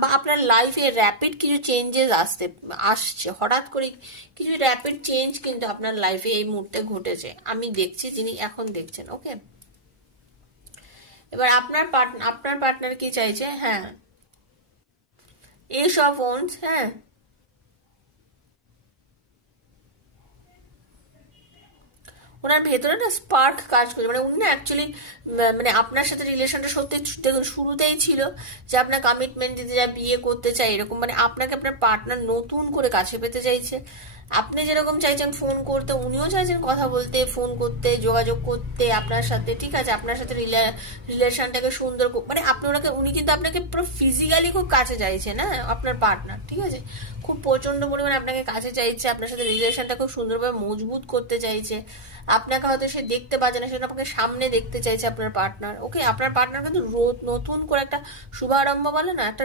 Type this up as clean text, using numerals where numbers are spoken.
বা আপনার লাইফে র্যাপিড কিছু চেঞ্জেস আসছে, হঠাৎ করে কিছু র্যাপিড চেঞ্জ কিন্তু আপনার লাইফে এই মুহূর্তে ঘটেছে, আমি দেখছি, যিনি এখন দেখছেন। ওকে, এবার আপনার পার্টনার কি চাইছে? হ্যাঁ, এস অফ ওয়ান্স, হ্যাঁ, ওনার ভেতরে না স্পার্ক কাজ করছে, মানে উনি না অ্যাকচুয়ালি মানে আপনার সাথে রিলেশনটা সত্যি দেখুন শুরুতেই ছিল যে আপনার কমিটমেন্ট দিতে যায়, বিয়ে করতে চাই এরকম, মানে আপনাকে আপনার পার্টনার নতুন করে কাছে পেতে চাইছে। আপনি যেরকম চাইছেন ফোন করতে, উনিও চাইছেন কথা বলতে, ফোন করতে, যোগাযোগ করতে আপনার সাথে, ঠিক আছে, আপনার সাথে রিলেশনটাকে সুন্দর মানে আপনি ওনাকে, উনি কিন্তু আপনাকে পুরো ফিজিক্যালি খুব কাছে চাইছেন, হ্যাঁ, আপনার পার্টনার, ঠিক আছে, খুব প্রচন্ড পরিমাণে আপনাকে কাছে চাইছে, আপনার সাথে রিলেশনটা খুব সুন্দরভাবে মজবুত করতে চাইছে। আপনাকে হয়তো সে দেখতে পাচ্ছে না, সেটা আপনাকে সামনে দেখতে চাইছে আপনার পার্টনার। ওকে, আপনার পার্টনার কিন্তু নতুন করে একটা শুভারম্ভ বলে না, একটা